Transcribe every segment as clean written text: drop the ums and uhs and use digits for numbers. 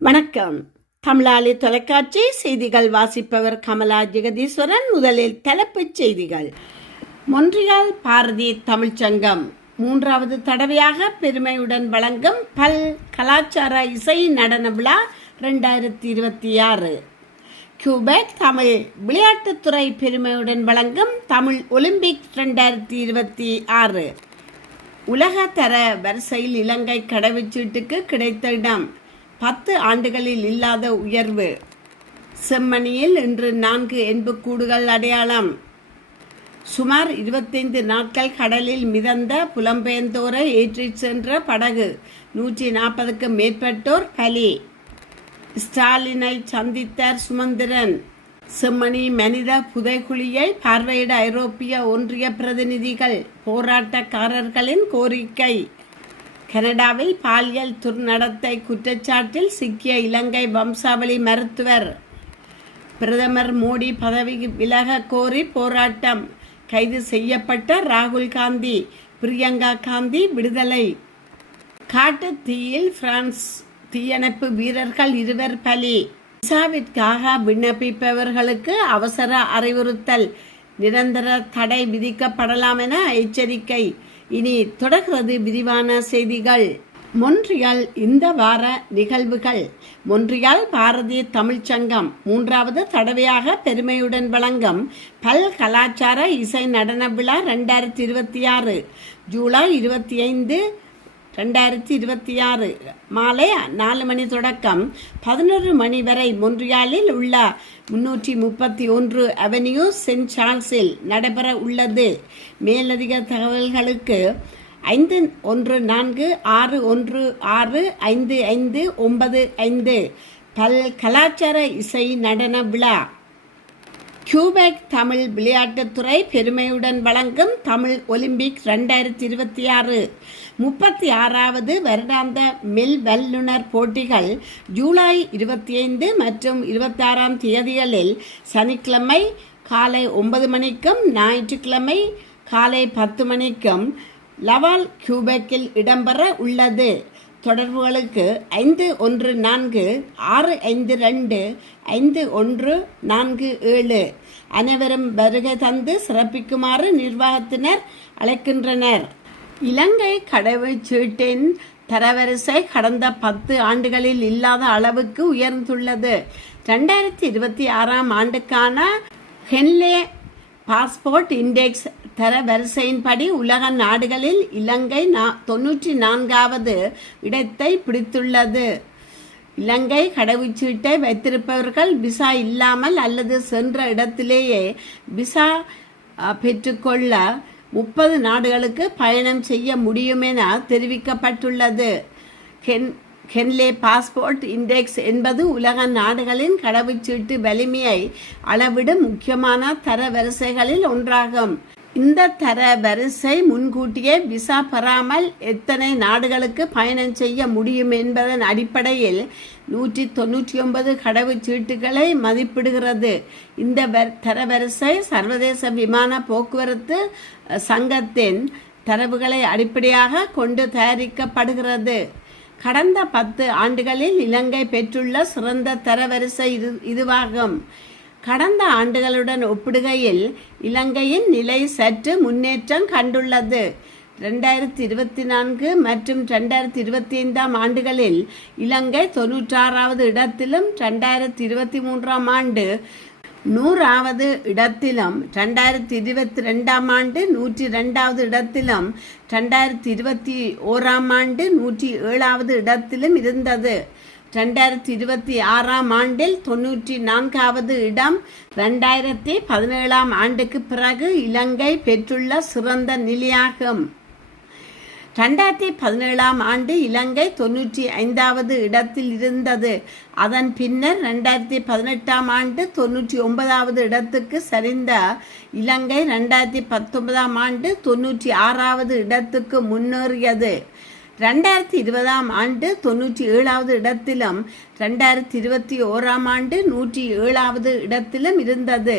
வணக்கம். தமிழாளி தொலைக்காட்சி செய்திகள் வாசிப்பவர் கமலா ஜெகதீஸ்வரன். முதலில் தலைப்புச் செய்திகள். மொன்றியால் பாரதி தமிழ்ச்சங்கம் 3வது தடவையாக பெருமையுடன் வழங்கும் பல் கலாச்சார இசை நடன விழா 2026. கியூபெக் தமிழ் விளையாட்டுத்துறை பெருமையுடன் வழங்கும் தமிழ் ஒலிம்பிக் 2026. உலக தர வரிசையில் இலங்கை கடவுச்சீட்டுக்கு கிடைத்த இடம் 10 ஆண்டுகளில் இல்லாத உயர்வு. செம்மணியில் இன்று 4 எண்புக்கூடுகள் அடையாளம். சுமார் 25 நாட்கள் கடலில் மிதந்த புலம்பெயர்ந்தோரை ஏற்றிச் சென்ற படகு 140க்கும் மேற்பட்டோர் பலி. ஸ்டாலினை சந்தித்தார் சுமந்திரன். செம்மணி மனித புதைகுழியை பார்வையிட ஐரோப்பிய ஒன்றிய பிரதிநிதிகள். போராட்டக்காரர்களின் கோரிக்கை. கனடாவில் பாலியல் துர்நடத்தை குற்றச்சாட்டில் சிக்கிய இலங்கை வம்சாவளி மருத்துவர். பிரதமர் மோடி பதவி விலக கோரி போராட்டம். கைது செய்யப்பட்ட ராகுல் காந்தி, பிரியங்கா காந்தி விடுதலை. காட்டு தீயில் பிரான்ஸ் தீயணைப்பு வீரர்கள் 2 பலி. விசாவிற்காக விண்ணப்பிப்பவர்களுக்கு அவசர அறிவுறுத்தல். நிரந்தர தடை விதிக்கப்படலாம் என எச்சரிக்கை. இனி தொடர்கிறது விரிவான செய்திகள். மொன்றியால் இந்த வார நிகழ்வுகள். மொன்றியால் பாரதிய தமிழ்ச்சங்கம் 3வது தடவையாக பெருமையுடன் வழங்கும் பல் கலாச்சார இசை நடன விழா 2026 ஜூலை 25, 2026 மாலை 4 மணி தொடக்கம் 11 மணி வரை மொன்றியாலில் உள்ள 331 அவென்யூ சென்ட் சார்ல்ஸில் நடைபெற உள்ளது. மேலதிக தகவல்களுக்கு 5146165595 பல் கலாச்சார இசை நடன விழா. கியூபெக் தமிழ் விளையாட்டுத்துறை பெருமையுடன் வழங்கும் தமிழ் ஒலிம்பிக் 2026 36வது வருடாந்த மெல் வல்லுனர் போட்டிகள் ஜூலை 25 மற்றும் 26ஆம் தேதிகளில் சனிக்கிழமை காலை 9 மணிக்கும் ஞாயிற்றுக்கிழமை காலை 10 மணிக்கும் லவால் கியூபெக்கில் இடம்பெற உள்ளது. தொடர்புகளுக்கு 5146525147. அனைவரும் வருகை தந்து சிறப்பிக்குமாறு நிர்வாகத்தினர் அழைக்கின்றனர். இலங்கை கடவுச்சீட்டின் தரவரிசை கடந்த 10 ஆண்டுகளில் இல்லாத அளவுக்கு உயர்ந்துள்ளது. 2026ஆம் ஆண்டுக்கான ஹென்லே பாஸ்போர்ட் இண்டெக்ஸ் தரவரிசையின்படி உலக நாடுகளில் இலங்கை 94வது இடத்தை பிடித்துள்ளது. இலங்கை கடவுச்சீட்டை வைத்திருப்பவர்கள் விசா இல்லாமல் அல்லது சென்ற இடத்திலேயே விசா பெற்றுக்கொள்ள 30 நாடுகளுக்கு பயணம் செய்ய முடியும் என தெரிவிக்கப்பட்டுள்ளது. ஹென்லே பாஸ்போர்ட் இண்டெக்ஸ் என்பது உலக நாடுகளின் கடவுச்சீட்டு வலிமையை அளவிடும் முக்கியமான தரவரிசைகளில் ஒன்றாகும். இந்த தரவரிசை முன்கூட்டியே விசா பெறாமல் எத்தனை நாடுகளுக்கு பயணம் செய்ய முடியும் என்பதன் அடிப்படையில் 199 கடவுச்சீட்டுகளை மதிப்பிடுகிறது. இந்த தரவரிசை சர்வதேச விமான போக்குவரத்து சங்கத்தின் தரவுகளை அடிப்படையாக கொண்டு தயாரிக்கப்படுகிறது. கடந்த 10 ஆண்டுகளில் இலங்கை பெற்றுள்ள சிறந்த தரவரிசை இதுவாகும். கடந்த ஆண்டுகளுடன் ஒப்பிடுகையில் இலங்கையின் நிலை சற்று முன்னேற்றம் கண்டுள்ளது. 2024 மற்றும் 2025ஆம் ஆண்டுகளில் இலங்கை 96வது இடத்திலும் 2023ஆம் ஆண்டு 100வது இடத்திலும் 2022ஆம் ஆண்டு 102வது இடத்திலும் 2021ஆம் ஆண்டு 107வது இடத்திலும் இருந்தது. 2026ஆம் ஆண்டில் 94வது இடம் 2017ஆம் ஆண்டுக்கு பிறகு இலங்கை பெற்றுள்ள சிறந்த நிலையாகும். 2017ஆம் ஆண்டு இலங்கை 95வது இடத்தில் இருந்தது. அதன் பின்னர் 2018ஆம் ஆண்டு 99வது இடத்துக்கு சரிந்த இலங்கை 2019ஆம் ஆண்டு 96வது இடத்துக்கு முன்னேறியது. 2020ஆம் ஆண்டு 97வது இடத்திலும் 2021ஆம் ஆண்டு 107வது இடத்திலும் இருந்தது.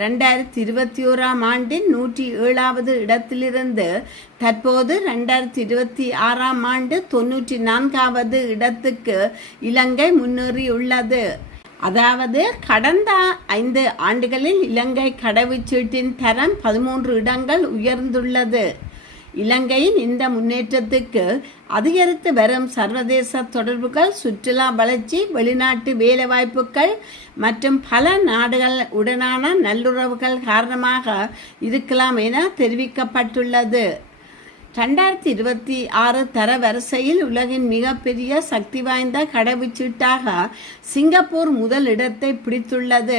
2021 ஆண்டின் 107வது இடத்திலிருந்து தற்போது 2026 ஆண்டு 94வது இடத்துக்கு இலங்கை முன்னேறியுள்ளது. அதாவது கடந்த 5 ஆண்டுகளில் இலங்கை கடவுச்சீட்டின் தரம் 13 இடங்கள் உயர்ந்துள்ளது. இலங்கையின் இந்த முன்னேற்றத்துக்கு அதிகரித்து வரும் சர்வதேச தொடர்புகள், சுற்றுலா வளர்ச்சி, வெளிநாட்டு வேலைவாய்ப்புகள் மற்றும் பல நாடுகள் உடனான நல்லுறவுகள் காரணமாக இருக்கலாம் என தெரிவிக்கப்பட்டுள்ளது. 2026 தரவரிசையில் உலகின் மிகப்பெரிய சக்தி வாய்ந்த கடவுச்சீட்டாக சிங்கப்பூர் முதல் இடத்தை பிடித்துள்ளது.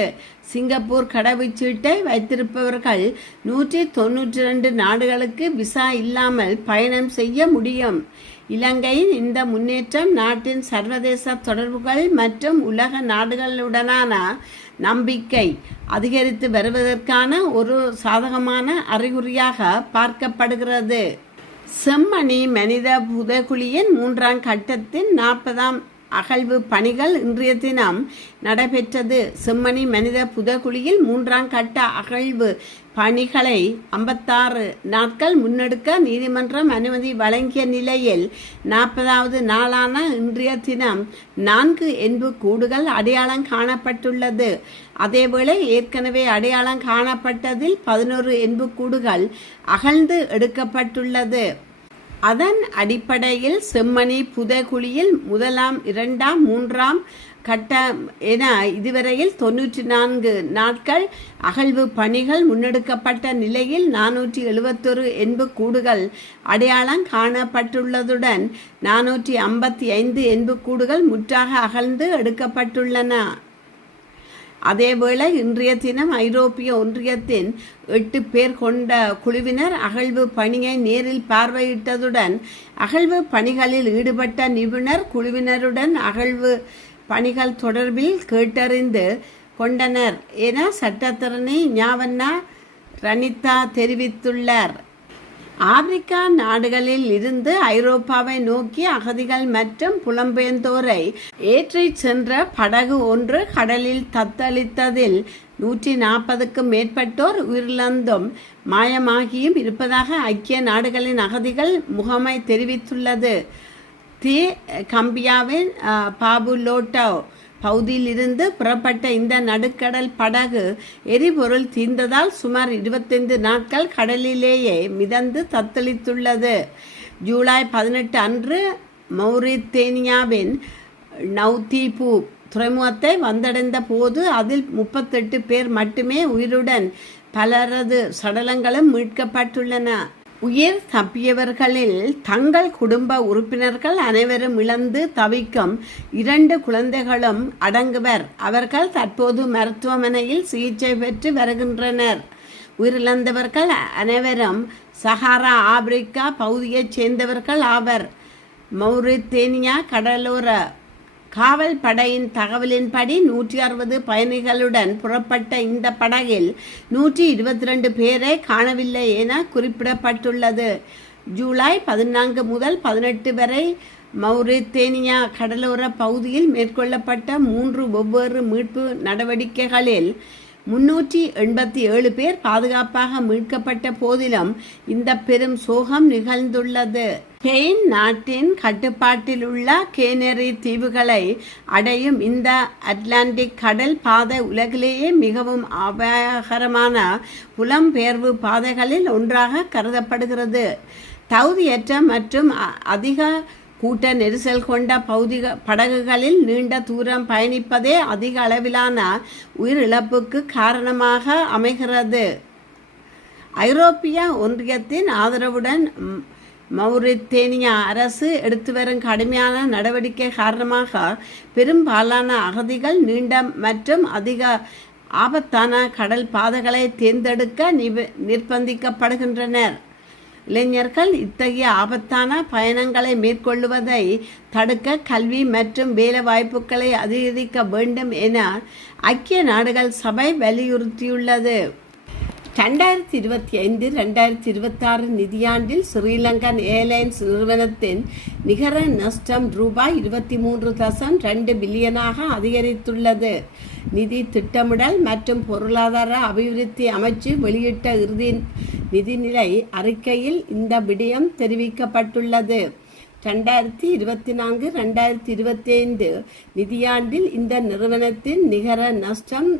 சிங்கப்பூர் கடவுச்சீட்டை வைத்திருப்பவர்கள் 192 நாடுகளுக்கு விசா இல்லாமல் பயணம் செய்ய முடியும். இலங்கையின் இந்த முன்னேற்றம் நாட்டின் சர்வதேச தொடர்புகள் மற்றும் உலக நாடுகளுடனான நம்பிக்கை அதிகரித்து வருவதற்கான ஒரு சாதகமான அறிகுறியாக பார்க்கப்படுகிறது. செம்மணி மனித புதைகுழியின் 3ஆம் கட்டத்தின் 40ஆம் அகழ்வு பணிகள் இன்றைய தினம் நடைபெற்றது. செம்மணி மனித புதைகுழியில் 3ஆம் கட்ட அகழ்வு பணிகளை 56 நாட்கள் முன்னெடுக்க நீதிமன்றம் அனுமதி வழங்கிய நிலையில் 40வது நாளான இன்றைய தினம் 4 எண்புக்கூடுகள் அடையாளம் காணப்பட்டுள்ளது. அதேவேளை ஏற்கனவே அடையாளம் காணப்பட்டதில் 11 எண்புக்கூடுகள் அகழ்ந்து எடுக்கப்பட்டுள்ளது. அதன் அடிப்படையில் செம்மணி புதைகுழியில் 1ஆம் 2ஆம் 3ஆம் கட்ட என இதுவரையில் 94 நாட்கள் அகழ்வு பணிகள் முன்னெடுக்கப்பட்ட நிலையில் 471 எண்புக்கூடுகள் அடையாளம் காணப்பட்டுள்ளதுடன் 455 எண்புக்கூடுகள் முற்றாக அகழ்ந்து எடுக்கப்பட்டுள்ளன. அதேவேளை இன்றைய தினம் ஐரோப்பிய ஒன்றியத்தின் 8 பேர் கொண்ட குழுவினர் அகழ்வு பணியை நேரில் பார்வையிட்டதுடன் அகழ்வு பணிகளில் ஈடுபட்ட நிபுணர் குழுவினருடன் அகழ்வு பணிகள் தொடர்பில் கேட்டறிந்து கொண்டனர் என சட்டத்தரணி ஞாவண்ணா ரணிதா தெரிவித்துள்ளார். ஆப்பிரிக்கா நாடுகளில் இருந்து ஐரோப்பாவை நோக்கி அகதிகள் மற்றும் புலம்பெயர்ந்தோரை ஏற்றிச் சென்ற படகு ஒன்று கடலில் தத்தளித்ததில் 140க்கும் மேற்பட்டோர் உயிரிழந்தும் மாயமாகியும் இருப்பதாக ஐக்கிய நாடுகளின் அகதிகள் முகமை தெரிவித்துள்ளது. தி கம்பியாவின் பாபுலோட்டோ பகுதியில் இருந்து புறப்பட்ட இந்த நடுக்கடல் படகு எரிபொருள் தீர்ந்ததால் சுமார் 25 நாட்கள் கடலிலேயே மிதந்து தத்தளித்துள்ளது. ஜூலை 18 அன்று மௌரித்தேனியாவின் நௌதீபு துறைமுகத்தை வந்தடைந்த போது அதில் 38 பேர் மட்டுமே உயிருடன் பலரது சடலங்களும் மீட்கப்பட்டுள்ளன. உயிர் தப்பியவர்களில் தங்கள் குடும்ப உறுப்பினர்கள் அனைவரும் இழந்து தவிக்கும் 2 குழந்தைகளும் அடங்குவர். அவர்கள் தற்போது மருத்துவமனையில் சிகிச்சை பெற்று வருகின்றனர். உயிரிழந்தவர்கள் அனைவரும் சஹாரா ஆப்பிரிக்கா பகுதியைச் சேர்ந்தவர்கள் ஆவர். மௌரித்தேனியா கடலோர காவல் படையின் தகவலின்படி 160 பயணிகளுடன் புறப்பட்ட இந்த படகில் 122 பேரை காணவில்லை என குறிப்பிடப்பட்டுள்ளது. ஜூலை 14 முதல் 18 வரை மௌரித்தேனியா கடலோர பகுதியில் மேற்கொள்ளப்பட்ட 3 வெவ்வேறு மீட்பு நடவடிக்கைகளில் 387 பேர் பாதுகாப்பாக மீட்கப்பட்ட போதிலும் இந்த பெரும் சோகம் நிகழ்ந்துள்ளது. ஸ்பெயின் நாட்டின் கட்டுப்பாட்டில் உள்ள கேனரி தீவுகளை அடையும் இந்த அட்லாண்டிக் கடல் பாதை உலகிலேயே மிகவும் அபாயகரமான புலம்பெயர்வு பாதைகளில் ஒன்றாக கருதப்படுகிறது. தகுதியற்ற மற்றும் அதிக கூட்ட நெரிசல் கொண்ட படகுகளில் நீண்ட தூரம் பயணிப்பதே அதிக அளவிலான உயிரிழப்புக்கு காரணமாக அமைகிறது. ஐரோப்பிய ஒன்றியத்தின் ஆதரவுடன் மௌரித்தேனியா அரசு எடுத்து வரும் கடுமையான நடவடிக்கை காரணமாக பெரும்பாலான அகதிகள் நீண்ட மற்றும் அதிக ஆபத்தான கடல் பாதைகளை தேர்ந்தெடுக்க நிர்பந்திக்கப்படுகின்றனர். இளைஞர்கள் இத்தகைய ஆபத்தான பயணங்களை மேற்கொள்வதை தடுக்க கல்வி மற்றும் வேலை வாய்ப்புகளை அதிகரிக்க வேண்டும் என ஐக்கிய நாடுகள் சபை வலியுறுத்தியுள்ளது. 2025-2026 நிதியாண்டில் ஸ்ரீலங்கன் ஏர்லைன்ஸ் நிறுவனத்தின் நிகர நஷ்டம் ரூபாய் 23.2 பில்லியனாக அதிகரித்துள்ளது. நிதி திட்டமிடல் மற்றும் பொருளாதார அபிவிருத்தி அமைச்சு வெளியிட்ட இறுதி நிதிநிலை அறிக்கையில் இந்த விடயம் தெரிவிக்கப்பட்டுள்ளது. 2024-2025 நிதியாண்டில் இந்த நிறுவனத்தின் நிகர நஷ்டம்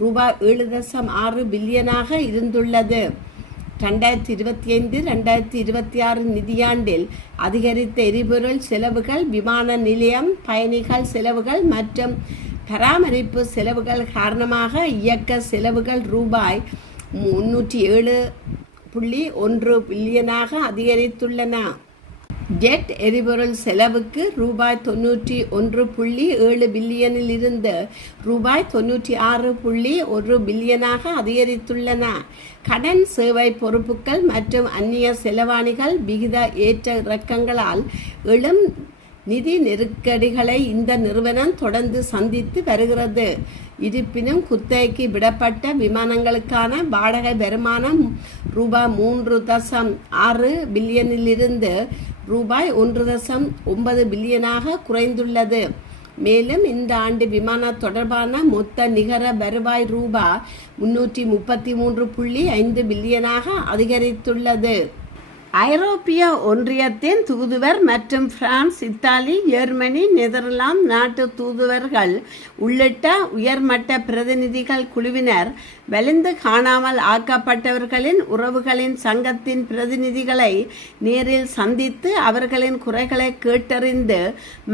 ரூபாய் 7.6 பில்லியனாக இருந்துள்ளது. 2025-2026 நிதியாண்டில் அதிகரித்த எரிபொருள் செலவுகள், விமான நிலையம் பயணிகள் செலவுகள் மற்றும் பராமரிப்பு செலவுகள் காரணமாக இயக்க செலவுகள் ரூபாய் 307.1 பில்லியனாக அதிகரித்துள்ளன. ஜெட் எரிபொருள் செலவுக்கு ரூபாய் 91.7 பில்லியனில் இருந்து ரூபாய் 96.1 பில்லியனாக அதிகரித்துள்ளன. கடன், சேவை பொறுப்புகள் மற்றும் அந்நிய செலவாணிகள் விகித ஏற்ற இறக்கங்களால் எழும் நிதி நெருக்கடிகளை இந்த நிறுவனம் தொடர்ந்து சந்தித்து வருகிறது. இருப்பினும் குத்தகைக்கு விடப்பட்ட விமானங்களுக்கான வாடகை வருமானம் ரூபாய் 3.6 பில்லியனிலிருந்து ரூபாய் 1.9 பில்லியனாக குறைந்துள்ளது. மேலும் இந்த ஆண்டு விமான தொடர்பான மொத்த நிகர வருவாய் ரூபாய் 333.5 பில்லியனாக அதிகரித்துள்ளது. ஐரோப்பிய ஒன்றியத்தின் தூதுவர் மற்றும் பிரான்ஸ், இத்தாலி, ஜெர்மனி, நெதர்லாந்து நாட்டு தூதுவர்கள் உள்ளிட்ட உயர்மட்ட பிரதிநிதிகள் குழுவினர் வலிந்து காணாமல் ஆக்கப்பட்டவர்களின் உறவுகளின் சங்கத்தின் பிரதிநிதிகளை நேரில் சந்தித்து அவர்களின் குறைகளை கேட்டறிந்து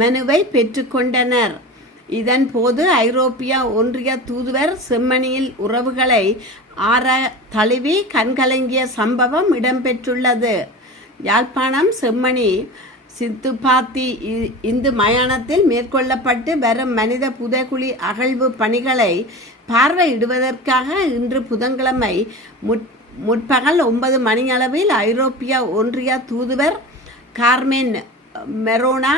மனுவை பெற்றுக்கொண்டனர். இதன் போது ஐரோப்பிய ஒன்றிய தூதுவர் செம்மணியில் உறவுகளை தழுவி கண்கலங்கிய சம்பவம் இடம்பெற்றுள்ளது. யாழ்ப்பாணம் செம்மணி சித்துப்பாத்தி இந்து மயானத்தில் மேற்கொள்ளப்பட்டு வரும் மனித புதைகுழி அகழ்வு பணிகளை பார்வையிடுவதற்காக இன்று புதன்கிழமை முற்பகல் 9 மணியளவில் ஐரோப்பிய ஒன்றிய தூதுவர் கார்மென் மெரோனா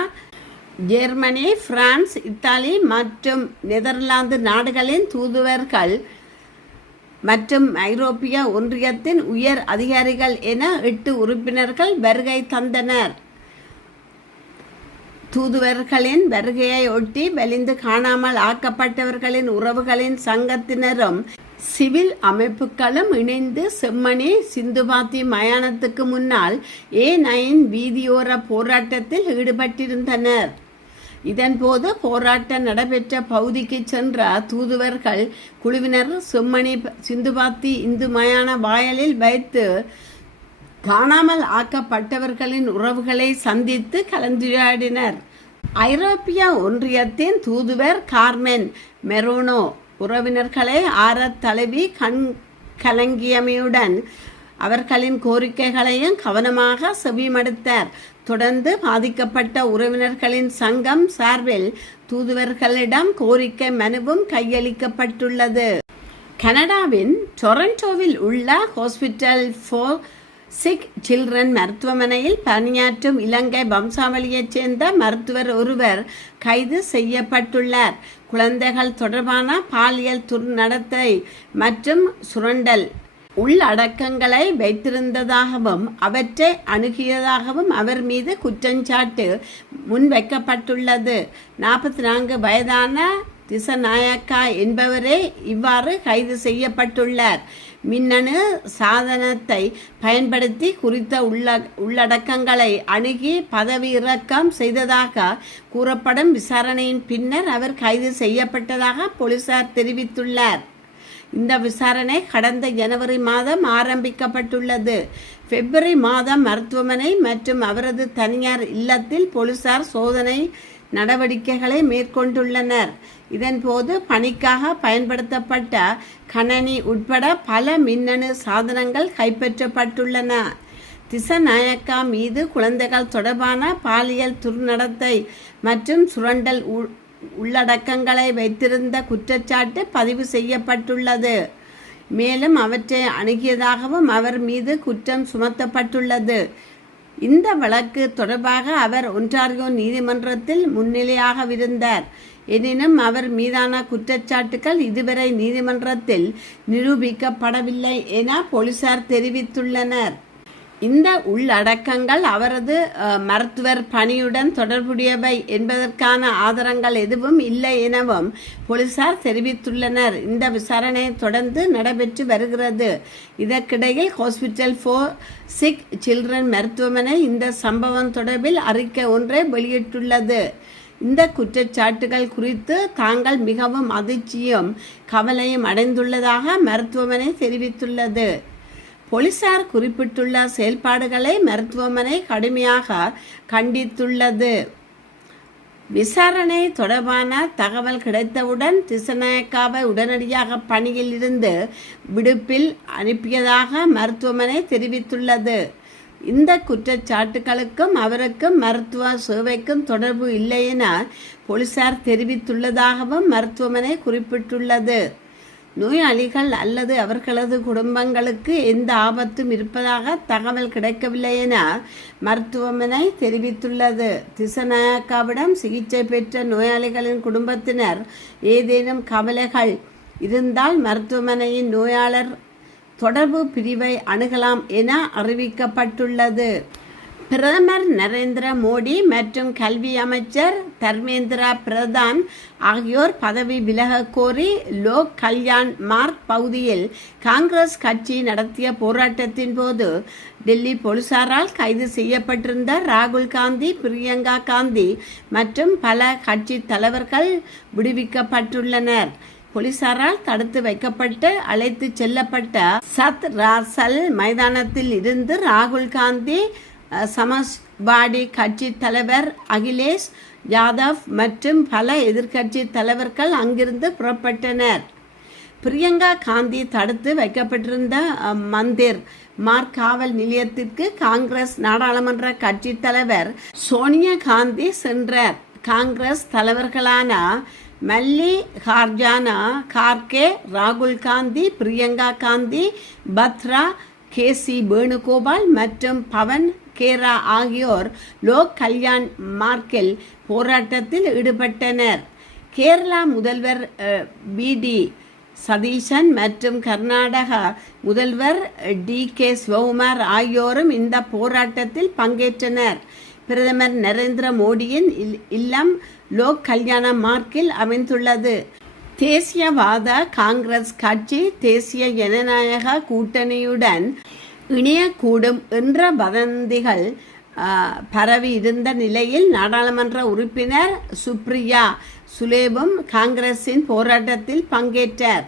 ஜெர்மனி, பிரான்ஸ், இத்தாலி மற்றும் நெதர்லாந்து நாடுகளின் தூதுவர்கள் மற்றும் ஐரோப்பிய ஒன்றியத்தின் உயர் அதிகாரிகள் என 8 உறுப்பினர்கள் வருகை தந்தனர். தூதுவர்களின் வருகையை ஒட்டி வலிந்து காணாமல் ஆக்கப்பட்டவர்களின் உறவுகளின் சங்கத்தினரும் சிவில் அமைப்புகளும் இணைந்து செம்மணி சிந்துபாத்தி மயானத்துக்கு முன்னால் A9 வீதியோர போராட்டத்தில் ஈடுபட்டிருந்தனர். இதன்போது போராட்டம் நடைபெற்ற பகுதிக்கு சென்ற தூதுவர்கள் குழுவினர் செம்மணி சிந்துபாத்தி இந்து மயான வாயலில் வைத்து காணாமல் ஆக்கப்பட்டவர்களின் உறவுகளை சந்தித்து கலந்துரையாடினர். ஐரோப்பிய ஒன்றியத்தின் தூதுவர் கார்மென் மெரோனோ உறவினர்களை தழுவி கலங்கியமையுடன் அவர்களின் கோரிக்கைகளையும் கவனமாக செவிமடுத்தார். தொடர்ந்து பாதிக்கப்பட்ட உறவினர்களின் சங்கம் சார்பில் தூதுவர்களிடம் கோரிக்கை மனுவும் கையளிக்கப்பட்டுள்ளது. கனடாவின் டொரண்டோவில் உள்ள ஹாஸ்பிட்டல் ஃபார் சிக் சில்ட்ரன் மருத்துவமனையில் பணியாற்றும் இலங்கை வம்சாவளியைச் சேர்ந்த மருத்துவர் ஒருவர் கைது செய்யப்பட்டுள்ளார். குழந்தைகள் தொடர்பான பாலியல் துர்நடத்தை மற்றும் சுரண்டல் உள்ளடக்கங்களை வைத்திருந்ததாகவும் அவற்றை அணுகியதாகவும் அவர் மீது குற்றச்சாட்டு முன்வைக்கப்பட்டுள்ளது. 44 வயதான திசநாயக்கா என்பவரே இவ்வாறு கைது செய்யப்பட்டுள்ளார். மின்னணு சாதனத்தை பயன்படுத்தி குறித்த உள்ளடக்கங்களை அணுகி பதவி இறக்கம் செய்ததாக கூறப்படும் விசாரணையின் பின்னர் அவர் கைது செய்யப்பட்டதாக போலீசார் தெரிவித்துள்ளார். இந்த விசாரணை கடந்த ஜனவரி மாதம் ஆரம்பிக்கப்பட்டுள்ளது. பிப்ரவரி மாதம் மருத்துவமனை மற்றும் அவரது தனியார் இல்லத்தில் போலீசார் சோதனை நடவடிக்கைகளை மேற்கொண்டுள்ளனர். இதன்போது பணிக்காக பயன்படுத்தப்பட்ட கணனி உட்பட பல மின்னணு சாதனங்கள் கைப்பற்றப்பட்டுள்ளன. திசநாயக்கா மீது குழந்தைகள் தொடர்பான பாலியல் துர்நடத்தை மற்றும் சுரண்டல் உள்ளடக்கங்களை வைத்திருந்த குற்றச்சாட்டு பதிவு செய்யப்பட்டுள்ளது. மேலும் அவற்றை அணுகியதாகவும் அவர் மீது குற்றம் சுமத்தப்பட்டுள்ளது. இந்த வழக்கு தொடர்பாக அவர் ஒன்டாரியோ நீதிமன்றத்தில் முன்னிலையாகவிருந்தார். எனினும் அவர் மீதான குற்றச்சாட்டுகள் இதுவரை நீதிமன்றத்தில் நிரூபிக்கப்படவில்லை என போலீசார் தெரிவித்துள்ளனர். இந்த உள்ளடக்கங்கள் அவரது மருத்துவர் பணியுடன் தொடர்புடையவை என்பதற்கான ஆதாரங்கள் எதுவும் இல்லை எனவும் போலீசார் தெரிவித்துள்ளனர். இந்த விசாரணை தொடர்ந்து நடைபெற்று வருகிறது. இதற்கிடையில் ஹாஸ்பிட்டல் ஃபார் சிக் சில்ட்ரன் மருத்துவமனை இந்த சம்பவம் தொடர்பில் அறிக்கை ஒன்றை வெளியிட்டுள்ளது. இந்த குற்றச்சாட்டுகள் குறித்து தாங்கள் மிகவும் அதிர்ச்சியும் கவலையும் அடைந்துள்ளதாக மருத்துவமனை தெரிவித்துள்ளது. போலீசார் குறிப்பிட்டுள்ள செயல்பாடுகளை மருத்துவமனை கடுமையாக கண்டித்துள்ளது. விசாரணை தொடர்பான தகவல் கிடைத்தவுடன் திசநாயக்காவை உடனடியாக பணியில் இருந்து விடுப்பில் அனுப்பியதாக மருத்துவமனை தெரிவித்துள்ளது. இந்த குற்றச்சாட்டுகளுக்கும் அவருக்கும் மருத்துவ சேவைக்கும் தொடர்பு இல்லை என போலீசார் தெரிவித்துள்ளதாகவும் மருத்துவமனை குறிப்பிட்டுள்ளது. நோயாளிகள் அல்லது அவர்களது குடும்பங்களுக்கு எந்த ஆபத்தும் இருப்பதாக தகவல் கிடைக்கவில்லை என மருத்துவமனை தெரிவித்துள்ளது. திசநாயக்காவிடம் சிகிச்சை பெற்ற நோயாளிகளின் குடும்பத்தினர் ஏதேனும் கவலைகள் இருந்தால் மருத்துவமனையின் நோயாளர் தொடர்பு பிரிவை அணுகலாம் என அறிவிக்கப்பட்டுள்ளது. பிரதமர் நரேந்திர மோடி மற்றும் கல்வி அமைச்சர் தர்மேந்திர பிரதான் ஆகியோர் பதவி விலக கோரி லோக் கல்யாண் மார்க் பகுதியில் காங்கிரஸ் கட்சி நடத்திய போராட்டத்தின் போது டெல்லி போலீசாரால் கைது செய்யப்பட்டிருந்த ராகுல் காந்தி, பிரியங்கா காந்தி மற்றும் பல கட்சி தலைவர்கள் விடுவிக்கப்பட்டுள்ளனர். போலீசாரால் தடுத்து வைக்கப்பட்டு அழைத்து செல்லப்பட்ட சத் ராசல் மைதானத்தில் இருந்து ராகுல் காந்தி, சமாஜ்வாடி கட்சி தலைவர் அகிலேஷ் யாதவ் மற்றும் பல எதிர்க்கட்சி தலைவர்கள் அங்கிருந்து புறப்பட்டனர். பிரியங்கா காந்தி தடுத்து வைக்கப்பட்டிருந்த மந்திர் மார்க் காவல் நிலையத்திற்கு காங்கிரஸ் நாடாளுமன்ற கட்சி தலைவர் சோனியா காந்தி சென்றார். காங்கிரஸ் தலைவர்களான மல்லிகார்ஜுன கார்கே, ராகுல் காந்தி, பிரியங்கா காந்தி பத்ரா, கேசி வேணுகோபால் மற்றும் பவன் கேரா ஆகியோர் லோக் கல்யாண் மார்க்கில் போராட்டத்தில் ஈடுபட்டனர். கேரளா முதல்வர் வி.டி. சதீசன் மற்றும் கர்நாடக முதல்வர் டி.கே. சிவகுமார் ஆகியோரும் இந்த போராட்டத்தில் பங்கேற்றனர். பிரதமர் நரேந்திர மோடியின் இல்லம் லோக் கல்யாண மார்க்கில் அமைந்துள்ளது. தேசியவாத காங்கிரஸ் கட்சி தேசிய ஜனநாயக கூட்டணியுடன் இணையக்கூடும் என்ற வதந்திகள் பரவி இருந்த நிலையில் நாடாளுமன்ற உறுப்பினர் சுப்ரியா சுலேவும் காங்கிரசின் போராட்டத்தில் பங்கேற்றார்.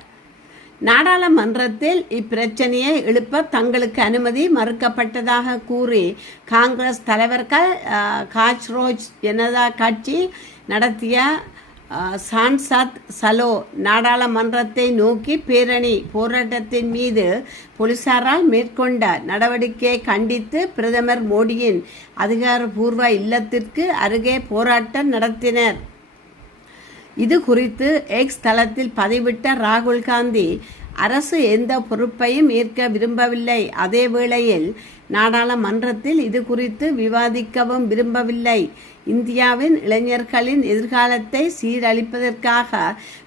நாடாளுமன்றத்தில் இப்பிரச்சனையை எழுப்ப தங்களுக்கு அனுமதி மறுக்கப்பட்டதாக கூறி காங்கிரஸ் தலைவர்கள் காச்ரோஜ் ஜனதா கட்சி நடத்திய சான்சத் சலோ நாடாளுமன்றத்தை நோக்கி பேரணி போராட்டத்தின் மீது போலீசாரால் மேற்கொண்ட நடவடிக்கையை கண்டித்து பிரதமர் மோடியின் அதிகாரப்பூர்வ இல்லத்திற்கு அருகே போராட்டம் நடத்தினர். இது குறித்து எக்ஸ் தளத்தில் பதிவிட்ட ராகுல் காந்தி, அரசு எந்த பொறுப்பையும் ஏற்க விரும்பவில்லை, அதே வேளையில் நாடாளுமன்றத்தில் இது குறித்து விவாதிக்கவும் விரும்பவில்லை. இந்தியாவின் இளைஞர்களின் எதிர்காலத்தை சீரழிப்பதற்காக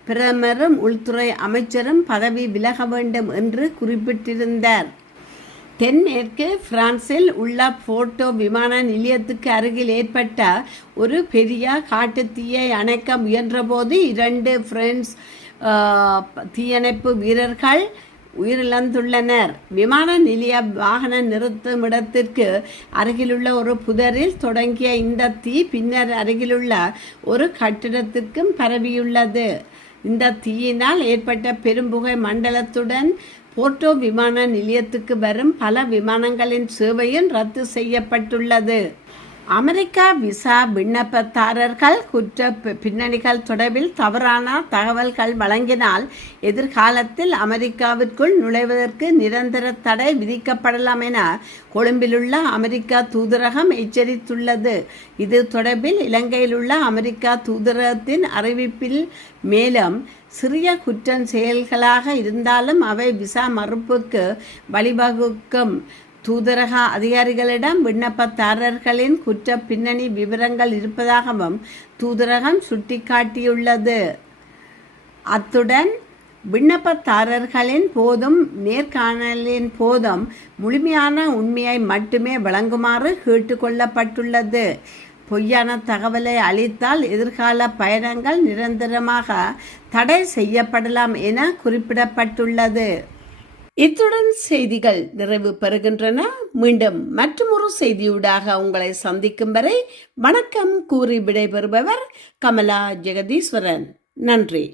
பிரதமரும் உள்துறை அமைச்சரும் பதவி விலக வேண்டும் என்று குறிப்பிட்டிருந்தார். தென்மேற்கு பிரான்சில் உள்ள போர்ட்டோ விமான நிலையத்துக்கு அருகில் ஏற்பட்ட ஒரு பெரிய காட்டுத்தீயை அணைக்க முயன்றபோது 2 பிரெஞ்சு தீயணைப்பு வீரர்கள் உயிரிழந்துள்ளனர். விமான நிலைய வாகன நிறுத்துமிடத்திற்கு அருகிலுள்ள ஒரு புதரில் தொடங்கிய இந்த தீ பின்னர் அருகிலுள்ள ஒரு கட்டிடத்திற்கும் பரவியுள்ளது. இந்த தீயினால் ஏற்பட்ட பெரும்புகை மண்டலத்துடன் போர்ட்டோ விமான நிலையத்துக்கு வரும் பல விமானங்களின் சேவையும் ரத்து செய்யப்பட்டுள்ளது. அமெரிக்கா விசா விண்ணப்பதாரர்கள் குற்ற பின்னணிகள் தொடர்பில் தவறான தகவல்கள் வழங்கினால் எதிர்காலத்தில் அமெரிக்காவிற்குள் நுழைவதற்கு நிரந்தர தடை விதிக்கப்படலாம் என கொழும்பிலுள்ள அமெரிக்கா தூதரகம் எச்சரித்துள்ளது. இது தொடர்பில் இலங்கையில் உள்ள அமெரிக்கா தூதரகத்தின் அறிவிப்பில் மேலும் சிறிய குற்றம் செயல்களாக இருந்தாலும் அவை விசா மறுப்புக்கு வழிவகுக்கும். தூதரக அதிகாரிகளிடம் விண்ணப்பதாரர்களின் குற்ற பின்னணி விவரங்கள் இருப்பதாகவும் தூதரகம் சுட்டிக்காட்டியுள்ளது. அத்துடன் விண்ணப்பதாரர்களின் போதும் நேர்காணலின் போதும் முழுமையான உண்மையை மட்டுமே வழங்குமாறு கேட்டுக்கொள்ளப்பட்டுள்ளது. பொய்யான தகவலை அளித்தால் எதிர்கால பயணங்கள் நிரந்தரமாக தடை செய்யப்படலாம் என குறிப்பிடப்பட்டுள்ளது. இத்துடன் செய்திகள் நிறைவு பெறுகின்றன. மீண்டும் மற்றொரு செய்தியூடாக உங்களை சந்திக்கும் வரை வணக்கம் கூறி விடைபெறுபவர் கமலா ஜெகதீஸ்வரன். நன்றி.